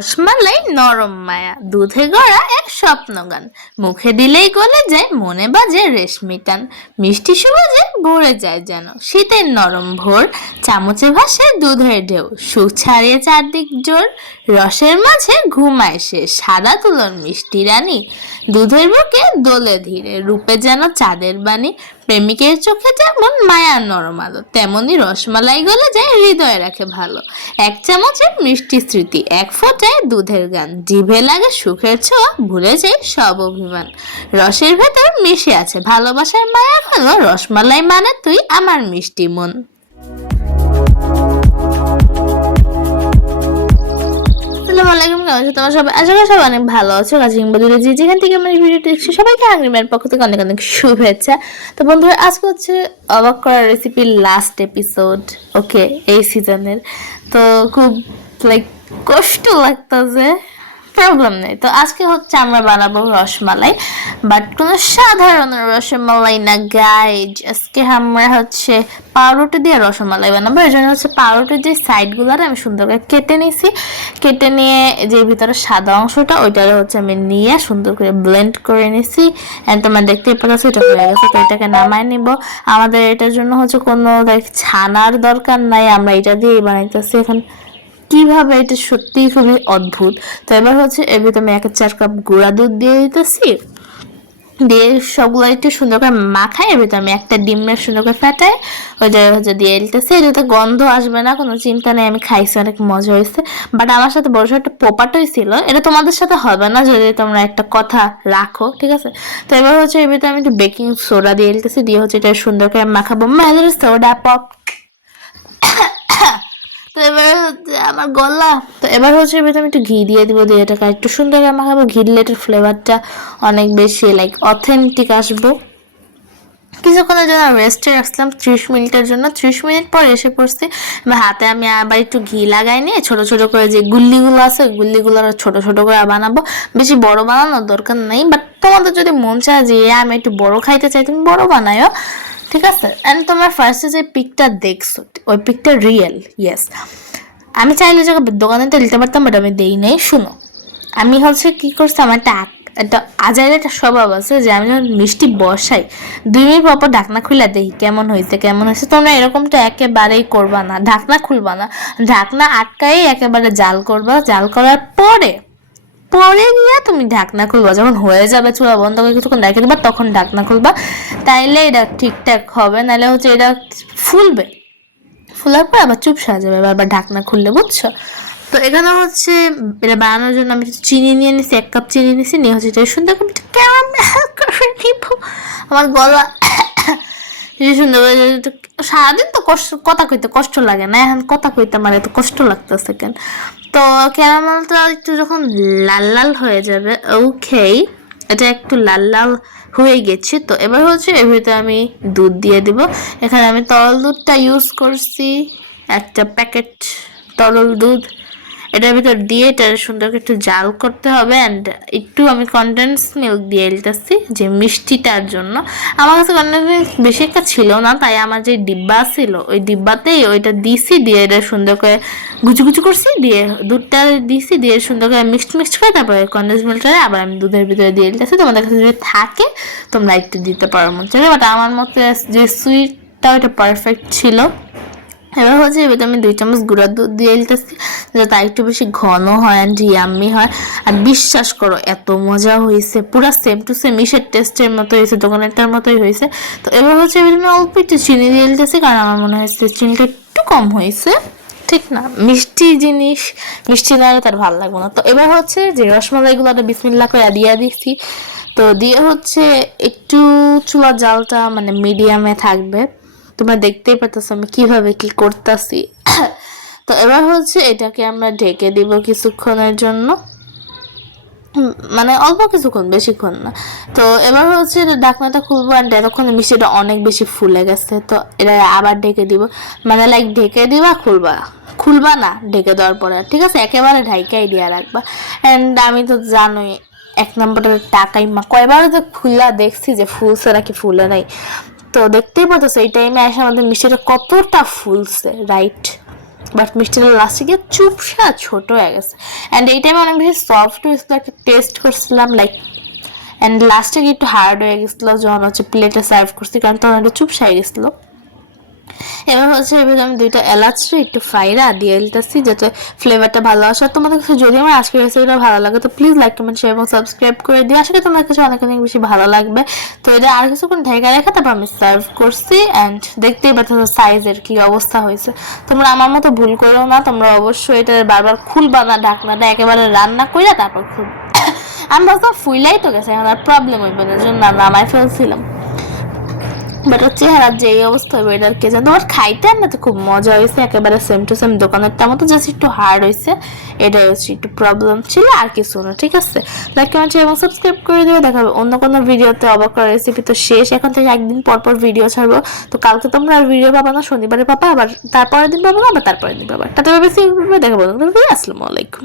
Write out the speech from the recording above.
রসমালাই নরম মায়া, দুধে গড়া এক স্বপ্নগান। মুখে দিলেই গলে যায়, মনে বাজে রেশমি টান। মিষ্টি সুবাজে ভরে যায় যেন, শীতের নরম ভোর। চামচে ভাসে দুধের ঢেউ, সুখ ছাড়িয়ে চারদিক জোর। রসের মাঝে ঘুমায় সে সাদা তুলন মিষ্টি রানী। দুধের বুকে দোলে ধীরে, রূপে যেন চাঁদের বাণী। প্রেমিকের চোখে যেমন মায়ার নরম আলো তেমনই রসমালাই গলে যায় হৃদয়ে রাখে ভালো। এক চামচের মিষ্টি স্মৃতি, এক ফোঁটায় দুধের গান, জিভে লাগে সুখের ছোঁয়া, ভুলে যায় সব অভিমান। রসের ভেতর মিশে আছে ভালোবাসার মায়া ভালো, রসমালাই মানে তুই আমার মিষ্টি মন। আসসালামু আলাইকুম কেমন অনেক ভালো আছো কাছে যে যেখান থেকে আমার ভিডিও দেখছ, সবাইকে আগ্রিমের পক্ষ থেকে অনেক অনেক শুভেচ্ছা। তো বন্ধুরা, আজকে হচ্ছে অবাক করার রেসিপির লাস্ট এপিসোড ওকে এই সিজনের তো খুব লাইক কষ্ট লাগতেছে। প্রবলেম নেই। তো আজকে হচ্ছে আমরা বানাবো রসমালাই বাট কোনো সাধারণ রসমালাই না গাইজ আজকে আমরা হচ্ছে পাউরুটি দিয়ে রসমালাই বানাবো। এর জন্য হচ্ছে পাউরুটির যে সাইডগুলো আমি সুন্দর করে কেটে নিয়েছি। কেটে নিয়ে যে ভিতরে সাদা অংশটা, ওইটারে হচ্ছে আমি নিয়ে সুন্দর করে ব্লেন্ড করে নিছি অ্যান্ড তোমার দেখতেই পাচ্ছ, এটা হয়ে গেছে, তো এটাকে নামায় নিব। আমাদের এটার জন্য হচ্ছে কোনো লাইক ছানার দরকার নাই। আমরা এটা দিয়েই বানাইতেছি এখন। কীভাবে এটা সত্যিই খুবই অদ্ভুত। তো এবার হচ্ছে এর ভিতরে আমি এক চার কাপ গুঁড়া দুধ দিয়ে দিতেছি। দিয়ে সবগুলো একটু সুন্দর করে মাখাই এর ভিতরে আমি একটা ডিমের সুন্দর করে ফাটাই ওইটা হচ্ছে দিয়ে দিতেছি। এটাতে গন্ধ আসবে না, কোনো চিন্তা নেই, আমি খাইছি, অনেক মজা হয়েছে। বাট আমার সাথে বড় একটা পোপাটোই ছিল, এটা তোমাদের সাথে হবে না যদি তোমরা একটা কথা রাখো, ঠিক আছে? তো এবার হচ্ছে এর ভিতরে আমি একটু বেকিং সোডা দিয়ে দিতেছি, দিয়ে হচ্ছে এটা সুন্দর করে মাখাবো। মেলের সোডা পপ এবার হচ্ছে আমার গলা। তো এবার হচ্ছে এবার আমি একটু ঘি দিয়ে দিব, দিয়ে এটাকে একটু সুন্দর করে মাখাবো। ঘি দিলে এটার ফ্লেভারটা অনেক বেশি লাইক অথেন্টিক আসব। কিছুক্ষণের জন্য রেস্টে রাখলাম ত্রিশ মিনিটের জন্য। ত্রিশ মিনিট পর এসে পড়ছি হাতে আমি আবার একটু ঘি লাগাই নিয়ে ছোট ছোট করে যে গুল্লিগুলো আছে, গুল্লিগুলো ছোট ছোট করে বানাবো। বেশি বড় বানানোর দরকার নেই বাট তোমাদের যদি মন চায় যে আমি একটু বড় খাইতে চাই, তুমি বড় বানায়ও ঠিক আছে? অ্যান্ড তোমার ফার্স্টে যে পিকটা দেখছ, ওই পিকটা রিয়েল ইয়েস আমি চাইলে যে দোকানে তো দিতে পারতাম বাট আমি দেই নাই, শুনো। আমি হচ্ছে কি করছি, আমার একটা একটা আজারের একটা স্বভাব আছে যে আমি যখন মিষ্টি বসাই, দুই মিনিট পর ঢাকনা খুলে দেখি কেমন হয়েছে কেমন হয়েছে। তোমরা এরকমটা একেবারেই করবা না, ঢাকনা খুলবা না। ঢাকনা আটকাই একেবারে জাল করবা। জাল করার পরে পরে গিয়ে তুমি ঢাকনা খুলবা। যখন হয়ে যাবে, চুলা বন্ধ করে কিছুক্ষণ রেখে দিবা, তখন ঢাকনা খুলবা। তাইলে এটা ঠিকঠাক হবে নাহলে হচ্ছে এটা ফুলবে। ফুলার পর আবার চুপ সারা যাবে, আবার ঢাকনা খুললে, বুঝছ? তো এখানে হচ্ছে এটা বানানোর জন্য আমি চিনি নিয়ে নিছি, এক কাপ চিনি নিছি, নিয়ে হচ্ছে এটা সুন্দর করে করে নিব। আমার গলা সুন্দর করে সারাদিন তো কষ্ট, কথা কইতে কষ্ট লাগে না, এখন কথা কইতে আমার এত কষ্ট লাগতেছে কেন? তো ক্যারামেলটা একটু যখন লাল লাল হয়ে যাবে ওকে এটা একটু লাল লাল হয়ে গেছে। তো এবার হচ্ছে এর ভিতরে আমি দুধ দিয়ে দেব। এখানে আমি তরল দুধটা ইউজ করছি, একটা প্যাকেট তরল দুধ। এটার ভিতর দিয়ে এটা সুন্দর করে একটু জাল করতে হবে অ্যান্ড একটু আমি কনডেন্স মিল্ক দিয়ে দিতেছি, যে মিষ্টিটার জন্য। আমার কাছে কনডেন্স মিল্ক বেশি একটা ছিল না, তাই আমার যে ডিব্বা ছিল, ওই ডিব্বাতেই ওইটা দিছি, দিয়ে এটা সুন্দর করে গুচু গুচু করছি, দিয়ে দুধটা দিছি, দিয়ে সুন্দর করে মিক্সড মিক্সড করে তারপরে কনডেন্স মিল্কটা আবার আমি দুধের ভিতরে দিয়ে দিতেছি। তোমাদের কাছে যদি থাকে, তোমরা একটু দিতে পারো মনে বাট আমার মতে যে সুইটটা ওইটা পারফেক্ট ছিল। এবার হচ্ছে এবার আমি দুই চামচ গুঁড়া দুধ দিয়ে দিতেছি, যাতে একটু বেশি ঘন হয় অ্যান্ড ইয়াম্মি হয়। আর বিশ্বাস করো, এত মজা হয়েছে, পুরা সেম টু সেম ইসের টেস্টের মতো হয়েছে, দোকানেরটার মতোই হয়েছে। তো এবার হচ্ছে এবার আমি অল্প একটু চিনি দিয়ে দিতেছি, কারণ আমার মনে হয়েছে চিনিটা একটু কম হয়েছে। ঠিক না? মিষ্টি জিনিস, মিষ্টি না তার ভালো লাগবে না। তো এবার হচ্ছে যে রসমালাইগুলো একটা বিসমিল্লা করে দিয়ে দিচ্ছি তো দিয়ে হচ্ছে একটু চুলা জালটা মানে মিডিয়ামে থাকবে। তোমরা দেখতেই পাচ্ছ আমি কীভাবে কি করতেছি। তো এবার হচ্ছে এটাকে আমরা ঢেকে দিব কিছুক্ষণের জন্য। মানে অল্প কিছুক্ষণ, বেশিক্ষণ না। তো এবার হচ্ছে এটা ঢাকনাটা খুলবো আর এতক্ষণে মিষ্টিটা অনেক বেশি ফুলে গেছে। তো এটা আবার ঢেকে দিব। মানে লাইক ঢেকে দিবা, খুলবা। খুলবা না, ঢেকে দেওয়ার পরে। ঠিক আছে? একেবারে ঢাইকাই দিয়া রাখবা। অ্যান্ড আমি তো জানোই, এক নম্বরের টাকাই মা কয়বার তো খুলা দেখছি যে ফুলছে নাকি ফুলে নাই। তো দেখতেই পাচ্ছ এই টাইমে এসে আমাদের মিষ্টিটা কতটা ফুলছে রাইট বাট মিষ্টিটা লাস্টে গিয়ে চুপসা ছোট হয়ে গেছে। অ্যান্ড এই টাইমে অনেক বেশি সফট হয়েছিল একটা টেস্ট করছিলাম লাইক অ্যান্ড লাস্টে গিয়ে একটু হার্ড হয়ে গেছিল, যখন হচ্ছে প্লেটে সার্ভ করছি, কারণ তখন একটা চুপসা হয়ে গেছিল। এবার হচ্ছে এবার আমি দুইটা এলাচ, একটু ফ্রাইরা দিয়ে দিতেছি যাতে ফ্লেভারটা ভালো আসে। আর তোমাদের কাছে যদি আমার আজকের রেসিপিটা ভালো লাগে, তো প্লিজ লাইক কমেন্ট শেয়ার এবং সাবস্ক্রাইব করে দিও। আশা করি তোমাদের কাছে অনেক অনেক বেশি ভালো লাগবে। তো এটা আর কিছুক্ষণ ঢেকে রেখে তারপর আমি সার্ভ করছি অ্যান্ড দেখতেই পাচ্ছ সাইজের কি অবস্থা হয়েছে। তোমরা আমার মতো ভুল করো না, তোমরা অবশ্যই এটা বারবার খুলবা না ঢাকনাটা একেবারে রান্না করে তারপর খুব আমি ভাবতাম ফুইলাই তো গেছে, এখন আর প্রবলেম হইবে না জন্য নামাই ফেলছিলাম। বাট ওর চেহারার যে এই অবস্থা হবে এটার কে জানো। আমার খাইতে তো খুব মজা হয়েছে একেবারে সেম টু সেম দোকানের। দোকানেরটা মতো জাস্ট একটু হার্ড হয়েছে এটাই হচ্ছে একটু প্রবলেম ছিল, আর কিছু না, ঠিক আছে? লাইক কমেন্ট এবং সাবস্ক্রাইব করে দিও। দেখা হবে অন্য কোনো ভিডিওতে অবাক করা রেসিপি তো শেষ। এখন থেকে একদিন পর পর ভিডিও ছাড়বো। তো কালকে তোমরা আর ভিডিও পাবা না, শনিবারে পাবা, আবার তারপরের দিন পাবো না, আবার তারপরের দিন পাবা। তাতে বেশি দেখাবো আসসালামু আলাইকুম।